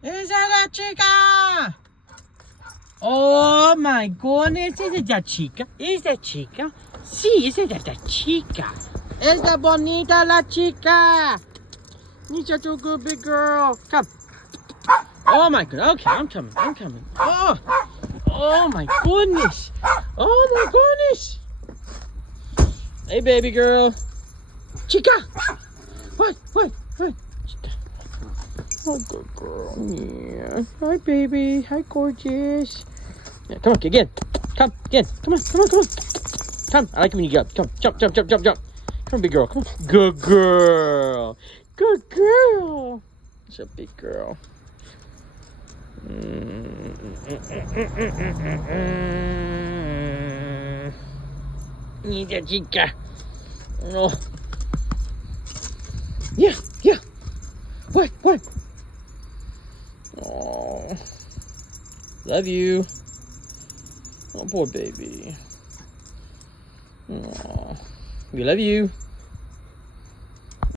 Is that a chica? Oh my goodness, is it that chica? Is that chica? Sí, is it that chica? Es la bonita la chica. You're such a good big girl. Come. Oh my god. Okay, I'm coming. Oh my goodness. Oh my goodness. Hey, baby girl. Chica. What? Oh, good girl. Yeah. Hi, baby. Hi, gorgeous. Yeah, come on, again. Come, again. Come on. Come. I like it when you get up. Come, jump. Come on, big girl. Come on. Good girl. It's a big girl. Mira, chica. No. Yeah. What? Oh. Love you. Oh, poor baby. Oh. We love you.